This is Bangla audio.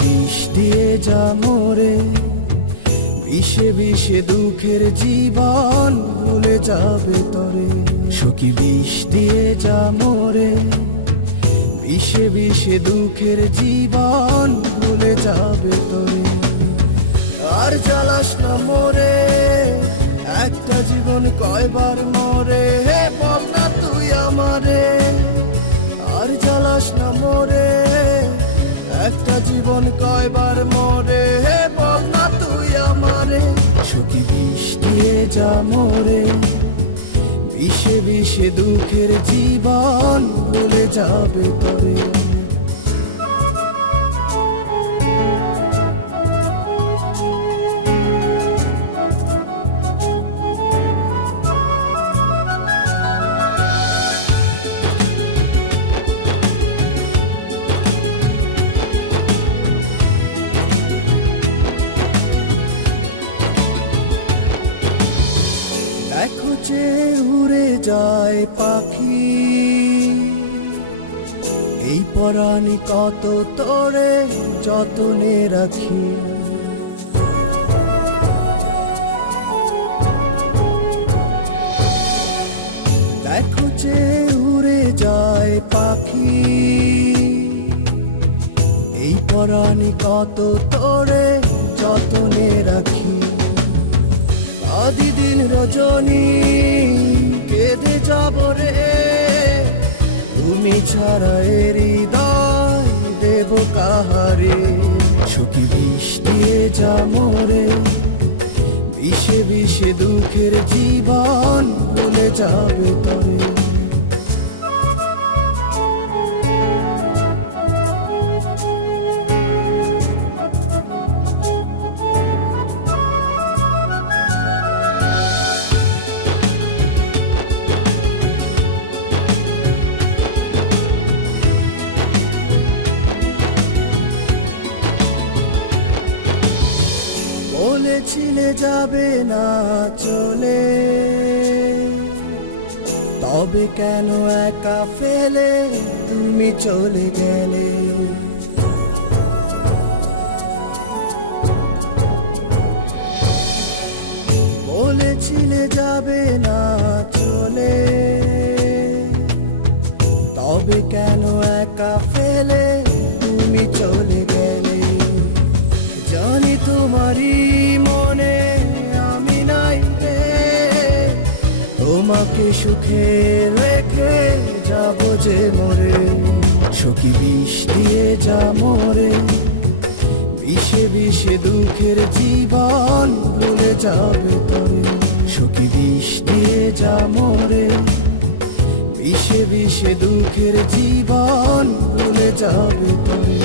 বিষ দিয়ে যা মোরে, বিষে বিষে দুঃখের জীবন ভুলে যাবে তরে। সখী বিষ দিয়ে যা মোরে, বিষে বিষে দুঃখের জীবন ভুলে যাবে তরে। আর জ্বালাস না মোরে, একটা জীবন কয়বার মরে, হে জীবন কয়বার মরে হে বল না তুই আমারে। সুখী বিষ দিয়ে যা মরে। বিষে বিষে দুঃখের জীবন ভুলে যাবে তবে যায় পাখি। এই পরাণী কত তোরে যতনে রাখি। দেখো যে উড়ে যায় পাখি। এই পরাণী কত তোরে যতনে রাখি। আদিদিন রজনী কেঁদে যাব রে। তুমি ছাড়া এ হৃদয় দেব কাহারে? সুখী বিষ দিয়ে যা মোরে বিষে বিষে দুঃখের জীবন বলে যাবে তরে যাবে না চলে। তবে কেন একা ফেলে তুমি চলে গেলে? বলেছিলে যাবে না চলে। তবে কেন একা ফেলে তুমি চলে তোমাকে সুখে রেখে যাব যে মরে। সখী বিষ দিয়ে যা মরে। বিষে বিষে দুঃখের জীবন ভুলে যাবে তরে। সখী বিষ দিয়ে যা মরে। বিষে বিষে দুঃখের জীবন ভুলে যাবে তরে।